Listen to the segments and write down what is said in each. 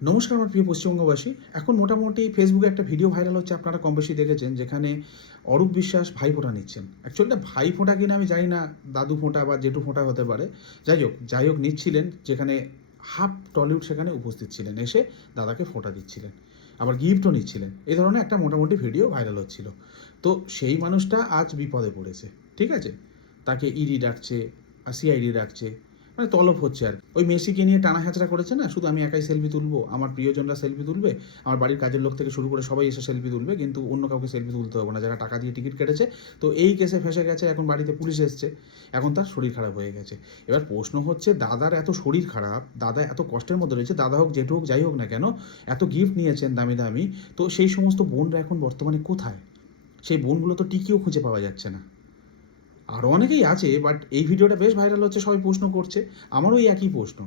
নমস্কার আমার প্রিয় পশ্চিমবঙ্গবাসী। এখন মোটামুটি ফেসবুকে একটা ভিডিও ভাইরাল হচ্ছে, আপনারা কম বেশি দেখেছেন, যেখানে অরূপ বিশ্বাস ভাইফোঁটা নিচ্ছেন। অ্যাকচুয়ালি এটা ভাইফোঁটা কিনা আমি জানি না, দাদু ফোঁটা বা জেঠু ফোঁটা হতে পারে। যাই হোক নিচ্ছিলেন, যেখানে হাফ টলিউড সেখানে উপস্থিত ছিলেন, এসে দাদাকে ফোঁটা দিচ্ছিলেন, আবার গিফটও নিচ্ছিলেন। এই ধরনের একটা মোটামুটি ভিডিও ভাইরাল হচ্ছিল। তো সেই মানুষটা আজ বিপদে পড়েছে, ঠিক আছে? তাকে ইডি ডাকছে, সিআইডি ডাকছে, মানে তলব হচ্ছে আর কি। ওই মেসিকে নিয়ে টানা হ্যাচড়া করেছে না, শুধু আমি একাই সেলফি তুলবো, আমার প্রিয়জনরা সেলফি তুলবে, আমার বাড়ির কাজের লোক থেকে শুরু করে সবাই এসে সেলফি তুলবে, কিন্তু অন্য কাউকে সেলফি তুলতে হবে না যারা টাকা দিয়ে টিকিট কেটেছে। তো এই কেসে ফেঁসে গেছে, এখন বাড়িতে পুলিশ এসছে, এখন তার শরীর খারাপ হয়ে গেছে। এবার প্রশ্ন হচ্ছে, দাদার এত শরীর খারাপ, দাদা এত কষ্টের মধ্যে রয়েছে, দাদা হোক জেঠু হোক যাই হোক না কেন, এত গিফট নিয়েছেন দামি দামি, তো সেই সমস্ত বোনরা এখন বর্তমানে কোথায়? সেই বোনগুলো তো টিকিও খুঁজে পাওয়া যাচ্ছে না। আরও অনেকেই আছে, বাট এই ভিডিওটা বেশ ভাইরাল হচ্ছে, সবাই প্রশ্ন করছে। আমারও এই একই প্রশ্ন,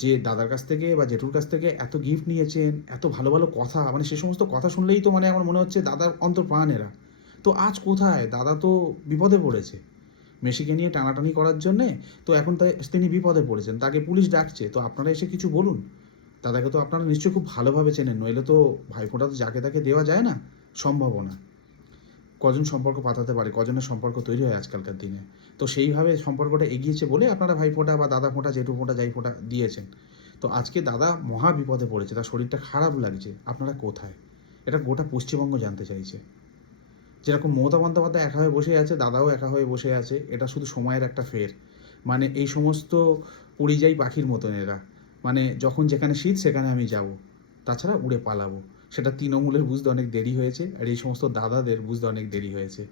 যে দাদার কাছ থেকে বা জেঠুর কাছ থেকে এত গিফট নিয়েছেন, এত ভালো ভালো কথা, মানে সে সমস্ত কথা শুনলেই তো মানে আমার মনে হচ্ছে দাদার অন্তর প্রাণেরা। তো আজ কোথায়? দাদা তো বিপদে পড়েছে মেসিকে নিয়ে টানাটানি করার জন্যে। তো এখন তিনি বিপদে পড়েছেন, তাকে পুলিশ ডাকছে, তো আপনারা এসে কিছু বলুন। দাদাকে তো আপনারা নিশ্চয়ই খুব ভালোভাবে চেনেন, নইলে তো ভাইফোঁটা তো যাকে তাকে দেওয়া যায় না, সম্ভবও না। কজন সম্পর্ক পাতাতে পারে, কজনের সম্পর্ক তৈরি হয় আজকালকার দিনে। তো সেইভাবে সম্পর্কটা এগিয়েছে বলে আপনারা ভাইফোঁটা বা দাদা ফোঁটা, জেঠু ফোঁটা, যাই ফোঁটা দিয়েছেন। তো আজকে দাদা মহা বিপদে পড়েছে, তার শরীরটা খারাপ লাগছে, আপনারা কোথায়? এটা গোটা পশ্চিমবঙ্গ জানতে চাইছে। যেরকম মমতা বন্দ্যোপাধ্যায় একা হয়ে বসে আছে, দাদাও একা হয়ে বসে আছে, এটা শুধু সময়ের একটা ফের। মানে এই সমস্ত পরিযায়ী পাখির মতন এরা, মানে যখন যেখানে শীত সেখানে আমি যাব, তাছাড়া উড়ে পালাবো। সেটা তৃণমূলের বুঝতে অনেক দেরি হয়েছে, আর এই সমস্ত দাদাদের বুঝতে অনেক দেরি হয়েছে।